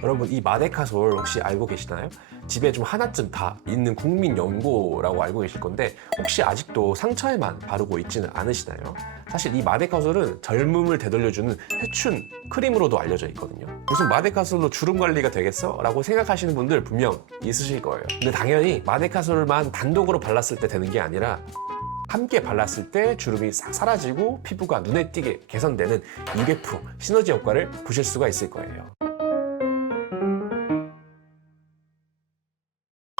여러분, 이 마데카솔 혹시 알고 계시나요? 집에 좀 하나쯤 다 있는 국민 연고라고 알고 계실 건데 혹시 아직도 상처에만 바르고 있지는 않으시나요? 사실 이 마데카솔은 젊음을 되돌려주는 회춘 크림으로도 알려져 있거든요. 무슨 마데카솔로 주름 관리가 되겠어? 라고 생각하시는 분들 분명 있으실 거예요. 근데 당연히 마데카솔만 단독으로 발랐을 때 되는 게 아니라 함께 발랐을 때 주름이 싹 사라지고 피부가 눈에 띄게 개선되는 이베프 시너지 효과를 보실 수가 있을 거예요.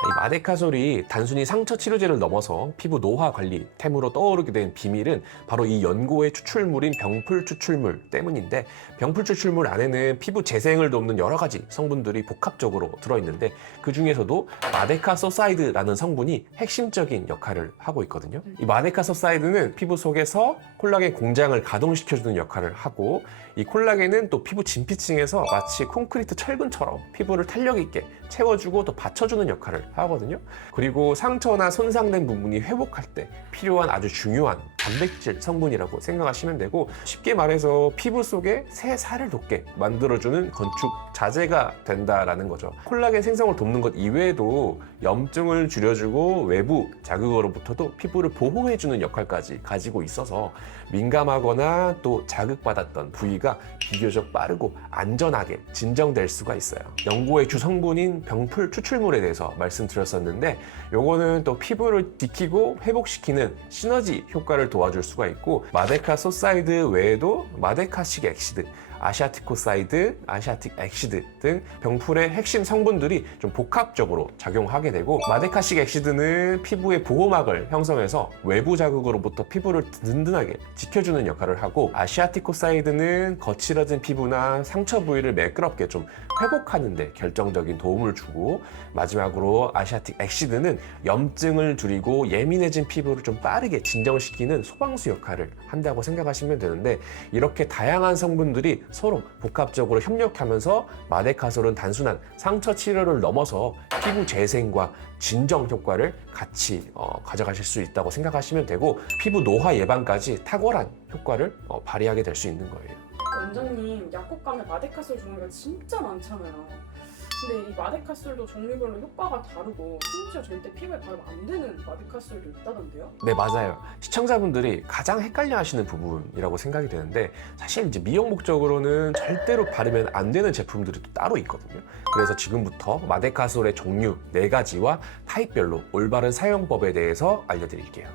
이 마데카솔이 단순히 상처 치료제를 넘어서 피부 노화 관리템으로 떠오르게 된 비밀은 바로 이 연고의 추출물인 병풀 추출물 때문인데, 병풀 추출물 안에는 피부 재생을 돕는 여러 가지 성분들이 복합적으로 들어있는데 그 중에서도 마데카소사이드라는 성분이 핵심적인 역할을 하고 있거든요. 이 마데카소사이드는 피부 속에서 콜라겐 공장을 가동시켜주는 역할을 하고, 이 콜라겐은 또 피부 진피층에서 마치 콘크리트 철근처럼 피부를 탄력 있게 채워주고 또 받쳐주는 역할을 하거든요. 그리고 상처나 손상된 부분이 회복할 때 필요한 아주 중요한 단백질 성분이라고 생각하시면 되고, 쉽게 말해서 피부 속에 새 살을 돋게 만들어주는 건축 자재가 된다라는 거죠. 콜라겐 생성을 돕는 것 이외에도 염증을 줄여주고 외부 자극으로부터도 피부를 보호해주는 역할까지 가지고 있어서 민감하거나 또 자극받았던 부위가 비교적 빠르고 안전하게 진정될 수가 있어요. 연고의 주성분인 병풀 추출물에 대해서 말씀드렸었는데, 요거는 또 피부를 지키고 회복시키는 시너지 효과를 도와줄 수가 있고, 마데카소사이드 외에도 마데카식 엑시드, 아시아티코사이드, 아시아틱 엑시드 등 병풀의 핵심 성분들이 좀 복합적으로 작용하게 되고, 마데카식 엑시드는 피부의 보호막을 형성해서 외부 자극으로부터 피부를 든든하게 지켜주는 역할을 하고, 아시아티코사이드는 거칠어진 피부나 상처 부위를 매끄럽게 좀 회복하는 데 결정적인 도움을 주고, 마지막으로 아시아틱 엑시드는 염증을 줄이고 예민해진 피부를 좀 빠르게 진정시키는 소방수 역할을 한다고 생각하시면 되는데, 이렇게 다양한 성분들이 서로 복합적으로 협력하면서 마데카솔은 단순한 상처 치료를 넘어서 피부 재생과 진정 효과를 같이 가져가실 수 있다고 생각하시면 되고, 피부 노화 예방까지 탁월한 효과를 발휘하게 될 수 있는 거예요. 원장님, 약국가면 마데카솔 종류가 진짜 많잖아요. 근데 이 마데카솔도 종류별로 효과가 다르고 심지어 절대 피부에 바르면 안 되는 마데카솔도 있다던데요? 네, 맞아요. 시청자분들이 가장 헷갈려 하시는 부분이라고 생각이 되는데, 사실 이제 미용 목적으로는 절대로 바르면 안 되는 제품들이 또 따로 있거든요. 그래서 지금부터 마데카솔의 종류 4가지와 타입별로 올바른 사용법에 대해서 알려드릴게요.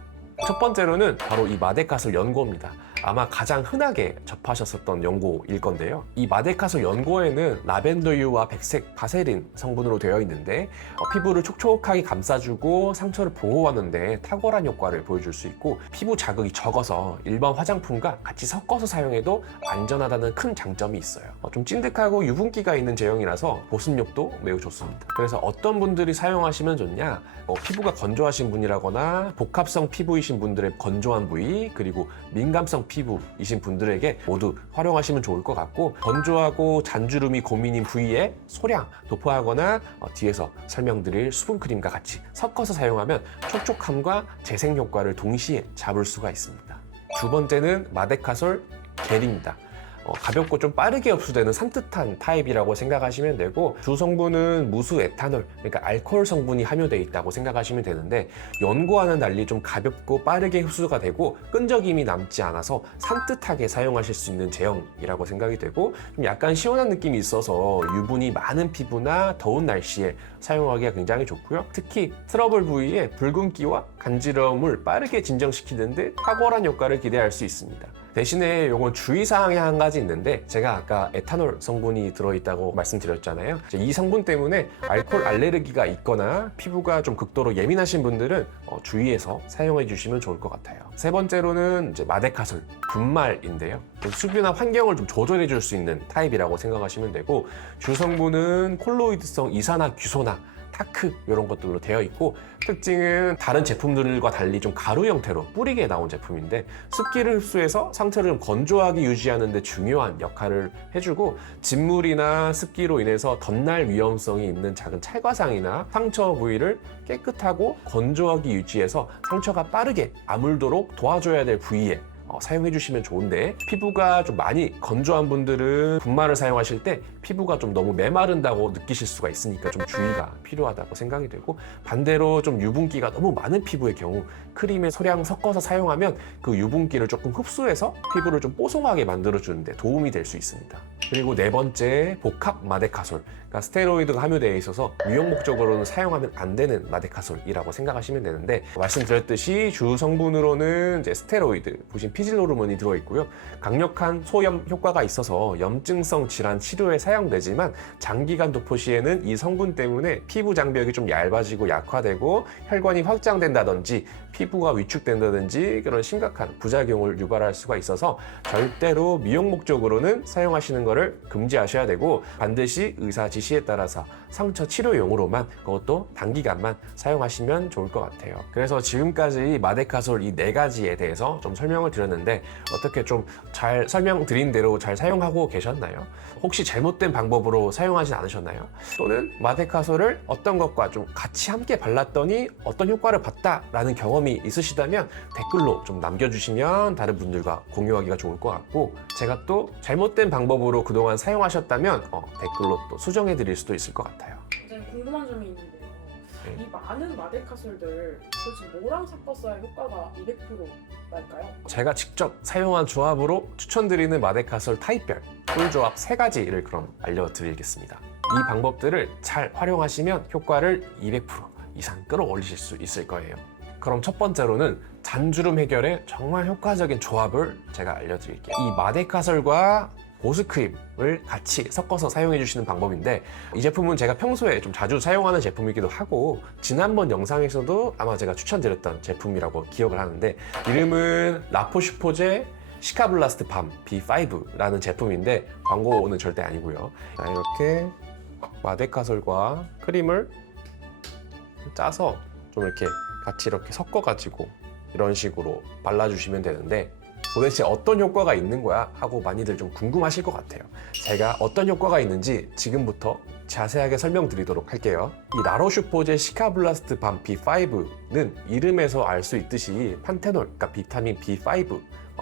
첫 번째로는 바로 이 마데카솔 연고입니다. 아마 가장 흔하게 접하셨었던 연고일 건데요. 이 마데카솔 연고에는 라벤더유와 백색 바세린 성분으로 되어 있는데 피부를 촉촉하게 감싸주고 상처를 보호하는 데 탁월한 효과를 보여줄 수 있고, 피부 자극이 적어서 일반 화장품과 같이 섞어서 사용해도 안전하다는 큰 장점이 있어요. 좀 찐득하고 유분기가 있는 제형이라서 보습력도 매우 좋습니다. 그래서 어떤 분들이 사용하시면 좋냐, 피부가 건조하신 분이라거나 복합성 피부이신 분들의 건조한 부위, 그리고 민감성 피부이신 분들에게 모두 활용하시면 좋을 것 같고, 건조하고 잔주름이 고민인 부위에 소량 도포하거나 뒤에서 설명드릴 수분크림과 같이 섞어서 사용하면 촉촉함과 재생 효과를 동시에 잡을 수가 있습니다. 두 번째는 마데카솔 겔입니다. 가볍고 좀 빠르게 흡수되는 산뜻한 타입이라고 생각하시면 되고, 주 성분은 무수 에탄올, 그러니까 알코올 성분이 함유되어 있다고 생각하시면 되는데, 연고와는 달리 좀 가볍고 빠르게 흡수가 되고 끈적임이 남지 않아서 산뜻하게 사용하실 수 있는 제형이라고 생각이 되고, 좀 약간 시원한 느낌이 있어서 유분이 많은 피부나 더운 날씨에 사용하기가 굉장히 좋고요. 특히 트러블 부위에 붉은기와 간지러움을 빠르게 진정시키는 데 탁월한 효과를 기대할 수 있습니다. 대신에 이건 주의사항이 한 가지 있는데, 제가 아까 에탄올 성분이 들어있다고 말씀드렸잖아요. 이 성분 때문에 알코올 알레르기가 있거나 피부가 좀 극도로 예민하신 분들은 주의해서 사용해 주시면 좋을 것 같아요. 세 번째로는 이제 마데카솔 분말인데요. 수뷰나 환경을 좀 조절해 줄 수 있는 타입이라고 생각하시면 되고, 주성분은 콜로이드성 이산화규소나 타크 이런 것들로 되어 있고, 특징은 다른 제품들과 달리 좀 가루 형태로 뿌리게 나온 제품인데, 습기를 흡수해서 상처를 좀 건조하게 유지하는 데 중요한 역할을 해주고, 진물이나 습기로 인해서 덧날 위험성이 있는 작은 찰과상이나 상처 부위를 깨끗하고 건조하게 유지해서 상처가 빠르게 아물도록 도와줘야 될 부위에 사용해 주시면 좋은데, 피부가 좀 많이 건조한 분들은 분말을 사용하실 때 피부가 좀 너무 메마른다고 느끼실 수가 있으니까 좀 주의가 필요하다고 생각이 되고, 반대로 좀 유분기가 너무 많은 피부의 경우 크림에 소량 섞어서 사용하면 그 유분기를 조금 흡수해서 피부를 좀 뽀송하게 만들어주는데 도움이 될 수 있습니다. 그리고 네 번째, 복합 마데카솔. 그러니까 스테로이드가 함유되어 있어서 미용 목적으로는 사용하면 안 되는 마데카솔이라고 생각하시면 되는데, 말씀드렸듯이 주 성분으로는 이제 스테로이드, 보신 피질 호르몬이 들어있고요. 강력한 소염 효과가 있어서 염증성 질환 치료에 사용되지만, 장기간 도포 시에는 이 성분 때문에 피부 장벽이 좀 얇아지고 약화되고 혈관이 확장된다든지 피부가 위축된다든지 그런 심각한 부작용을 유발할 수가 있어서 절대로 미용 목적으로는 사용하시는 것을 금지하셔야 되고, 반드시 의사 지시에 따라서 상처 치료용으로만, 그것도 단기간만 사용하시면 좋을 것 같아요. 그래서 지금까지 마데카솔 이 네 가지에 대해서 좀 설명을 드렸는데, 어떻게 좀 잘 설명드린 대로 잘 사용하고 계셨나요? 혹시 잘못된 방법으로 사용하진 않으셨나요? 또는 마데카솔을 어떤 것과 좀 같이 함께 발랐더니 어떤 효과를 봤다라는 경험이 있으시다면 댓글로 좀 남겨주시면 다른 분들과 공유하기가 좋을 것 같고, 제가 또 잘못된 방법으로 그동안 사용하셨다면 댓글로 또 수정해 드릴 수도 있을 것 같아요. 이제 궁금한 점이 있는데요. 네. 이 많은 마데카솔들 도대체 뭐랑 섞었어야 효과가 200% 날까요? 제가 직접 사용한 조합으로 추천드리는 마데카솔 타입별 꿀조합 3가지를 그럼 알려드리겠습니다. 이 방법들을 잘 활용하시면 효과를 200% 이상 끌어올리실 수 있을 거예요. 그럼 첫 번째로는 잔주름 해결에 정말 효과적인 조합을 제가 알려드릴게요. 이 마데카솔과 보습크림을 같이 섞어서 사용해 주시는 방법인데, 이 제품은 제가 평소에 좀 자주 사용하는 제품이기도 하고 지난번 영상에서도 아마 제가 추천드렸던 제품이라고 기억을 하는데, 이름은 라포슈포제 시카블라스트 밤 B5라는 제품인데, 광고는 절대 아니고요. 자, 이렇게 마데카솔과 크림을 짜서 좀 이렇게 같이 이렇게 섞어가지고 이런 식으로 발라주시면 되는데, 도대체 어떤 효과가 있는 거야? 하고 많이들 좀 궁금하실 것 같아요. 제가 어떤 효과가 있는지 지금부터 자세하게 설명드리도록 할게요. 이 라로슈포제 시카블라스트 밤 B5는 이름에서 알 수 있듯이 판테놀, 그러니까 비타민 B5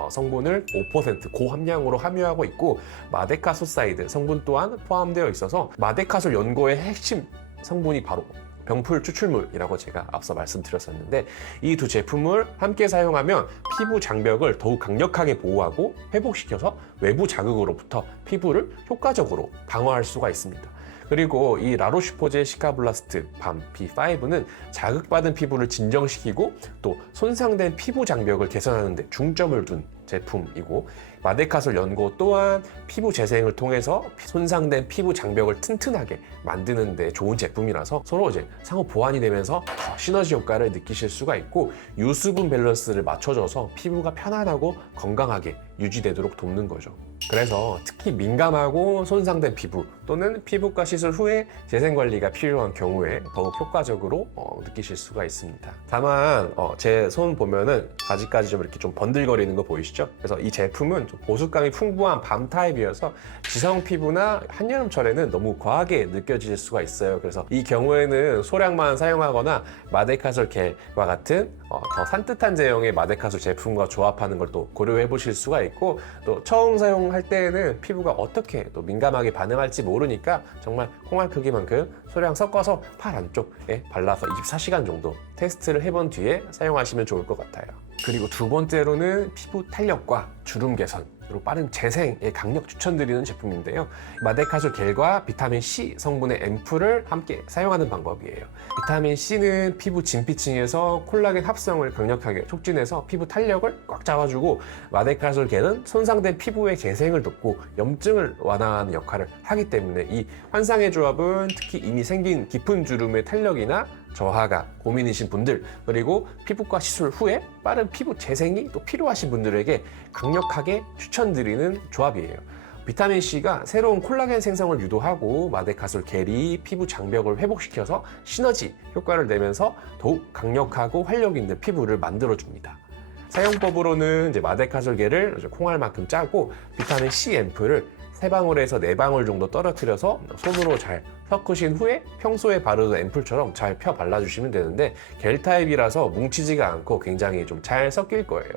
성분을 5% 고함량으로 함유하고 있고, 마데카소사이드 성분 또한 포함되어 있어서 마데카솔 연고의 핵심 성분이 바로 병풀 추출물이라고 제가 앞서 말씀드렸었는데, 이 두 제품을 함께 사용하면 피부 장벽을 더욱 강력하게 보호하고 회복시켜서 외부 자극으로부터 피부를 효과적으로 방어할 수가 있습니다. 그리고 이 라로슈포제 시카블라스트 밤 B5는 자극받은 피부를 진정시키고 또 손상된 피부 장벽을 개선하는 데 중점을 둔 제품이고, 마데카솔 연고 또한 피부 재생을 통해서 손상된 피부 장벽을 튼튼하게 만드는 데 좋은 제품이라서 서로 이제 상호 보완이 되면서 더 시너지 효과를 느끼실 수가 있고, 유수분 밸런스를 맞춰줘서 피부가 편안하고 건강하게 유지되도록 돕는 거죠. 그래서 특히 민감하고 손상된 피부 또는 피부과 시술 후에 재생 관리가 필요한 경우에 더욱 효과적으로 느끼실 수가 있습니다. 다만 제 손 보면은 아직까지 좀 이렇게 좀 번들거리는 거 보이시죠? 그래서 이 제품은 좀 보습감이 풍부한 밤 타입이어서 지성 피부나 한여름철에는 너무 과하게 느껴질 수가 있어요. 그래서 이 경우에는 소량만 사용하거나 마데카솔 겔과 같은 더 산뜻한 제형의 마데카솔 제품과 조합하는 걸 또 고려해 보실 수가 있고, 또 처음 사용할 때에는 피부가 어떻게 또 민감하게 반응할지 모르니까 정말 콩알 크기만큼 소량 섞어서 팔 안쪽에 발라서 24시간 정도 테스트를 해본 뒤에 사용하시면 좋을 것 같아요. 그리고 두 번째로는 피부 탄력과 주름 개선, 그리고 빠른 재생에 강력 추천드리는 제품인데요. 마데카솔 겔과 비타민 C 성분의 앰플을 함께 사용하는 방법이에요. 비타민 C는 피부 진피층에서 콜라겐 합성을 강력하게 촉진해서 피부 탄력을 꽉 잡아주고, 마데카솔 겔은 손상된 피부의 재생을 돕고 염증을 완화하는 역할을 하기 때문에 이 환상의 조합은 특히 이미 생긴 깊은 주름의 탄력이나 저하가 고민이신 분들, 그리고 피부과 시술 후에 빠른 피부 재생이 또 필요하신 분들에게 강력하게 추천드리는 조합이에요. 비타민C가 새로운 콜라겐 생성을 유도하고, 마데카솔 겔이 피부 장벽을 회복시켜서 시너지 효과를 내면서 더욱 강력하고 활력 있는 피부를 만들어줍니다. 사용법으로는 이제 마데카솔 겔을 콩알만큼 짜고 비타민C 앰플을 3방울에서 4방울 정도 떨어뜨려서 손으로 잘 섞으신 후에 평소에 바르던 앰플처럼 잘 펴 발라주시면 되는데, 겔 타입이라서 뭉치지가 않고 굉장히 좀 잘 섞일 거예요.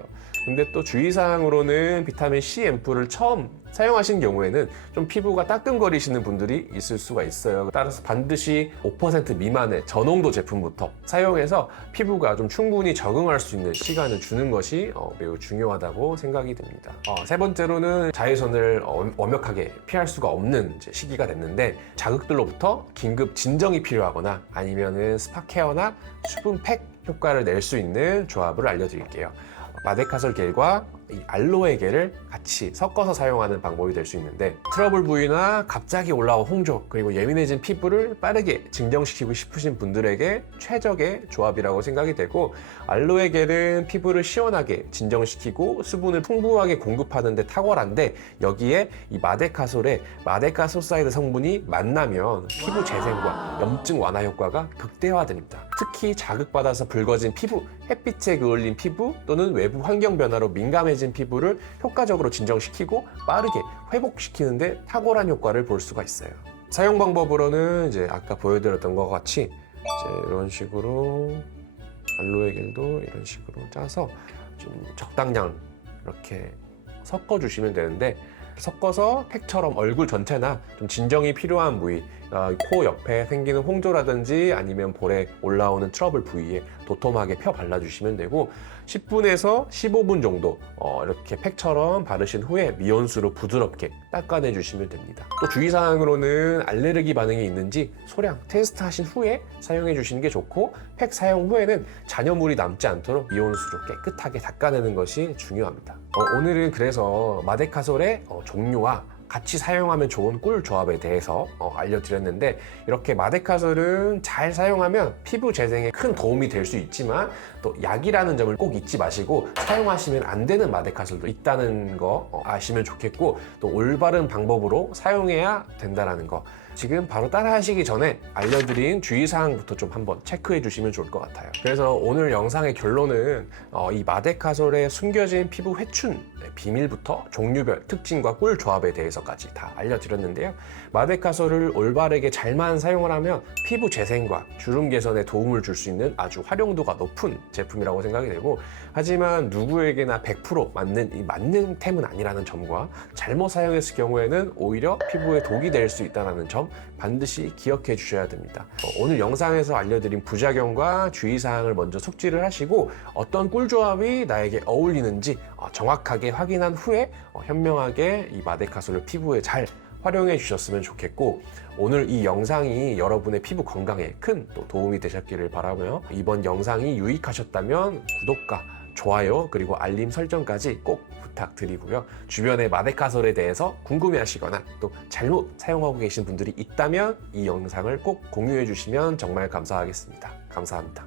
근데 또 주의사항으로는 비타민 C 앰플을 처음 사용하신 경우에는 좀 피부가 따끔거리시는 분들이 있을 수가 있어요. 따라서 반드시 5% 미만의 저농도 제품부터 사용해서 피부가 좀 충분히 적응할 수 있는 시간을 주는 것이 매우 중요하다고 생각이 듭니다. 세 번째로는 자외선을 완벽하게 피할 수가 없는 이제 시기가 됐는데 자극들로부터 긴급 진정이 필요하거나 아니면은 스파 케어나 수분 팩 효과를 낼 수 있는 조합을 알려드릴게요. 마데카솔 겔과 이 알로에 겔을 같이 섞어서 사용하는 방법이 될 수 있는데 트러블 부위나 갑자기 올라온 홍조 그리고 예민해진 피부를 빠르게 진정시키고 싶으신 분들에게 최적의 조합이라고 생각이 되고 알로에 겔은 피부를 시원하게 진정시키고 수분을 풍부하게 공급하는 데 탁월한데 여기에 이 마데카솔의 마데카솔사이드 성분이 만나면 피부 재생과 염증 완화 효과가 극대화됩니다. 특히 자극받아서 붉어진 피부, 햇빛에 그을린 피부 또는 외부 환경 변화로 민감해진 피부를 효과적으로 진정시키고 빠르게 회복시키는데 탁월한 효과를 볼 수가 있어요. 사용 방법으로는 이제 아까 보여드렸던 것 같이 이제 이런 식으로 알로에 겔도 이런 식으로 짜서 좀 적당량 이렇게 섞어주시면 되는데 섞어서 팩처럼 얼굴 전체나 좀 진정이 필요한 부위, 코 옆에 생기는 홍조라든지 아니면 볼에 올라오는 트러블 부위에 도톰하게 펴 발라주시면 되고 10분에서 15분 정도 이렇게 팩처럼 바르신 후에 미온수로 부드럽게 닦아내 주시면 됩니다. 또 주의사항으로는 알레르기 반응이 있는지 소량 테스트하신 후에 사용해 주시는 게 좋고 팩 사용 후에는 잔여물이 남지 않도록 미온수로 깨끗하게 닦아내는 것이 중요합니다. 오늘은 그래서 마데카솔의 종류와 같이 사용하면 좋은 꿀 조합에 대해서 알려드렸는데 이렇게 마데카솔은 잘 사용하면 피부 재생에 큰 도움이 될 수 있지만 또 약이라는 점을 꼭 잊지 마시고 사용하시면 안 되는 마데카솔도 있다는 거 아시면 좋겠고 또 올바른 방법으로 사용해야 된다는 거 지금 바로 따라 하시기 전에 알려드린 주의사항부터 좀 한번 체크해 주시면 좋을 것 같아요. 그래서 오늘 영상의 결론은 이 마데카솔의 숨겨진 피부 회춘 비밀부터 종류별 특징과 꿀 조합에 대해서까지 다 알려드렸는데요. 마데카솔을 올바르게 잘만 사용을 하면 피부 재생과 주름 개선에 도움을 줄 수 있는 아주 활용도가 높은 제품이라고 생각이 되고 하지만 누구에게나 100% 맞는 이 만능템은 아니라는 점과 잘못 사용했을 경우에는 오히려 피부에 독이 될 수 있다는 점 반드시 기억해 주셔야 됩니다. 오늘 영상에서 알려드린 부작용과 주의사항을 먼저 숙지를 하시고 어떤 꿀조합이 나에게 어울리는지 정확하게 확인한 후에 현명하게 이 마데카솔을 피부에 잘 활용해 주셨으면 좋겠고 오늘 이 영상이 여러분의 피부 건강에 큰 또 도움이 되셨기를 바라며 이번 영상이 유익하셨다면 구독과 좋아요 그리고 알림 설정까지 꼭 부탁드리고요. 주변에 마데카솔에 대해서 궁금해 하시거나 또 잘못 사용하고 계신 분들이 있다면 이 영상을 꼭 공유해 주시면 정말 감사하겠습니다. 감사합니다.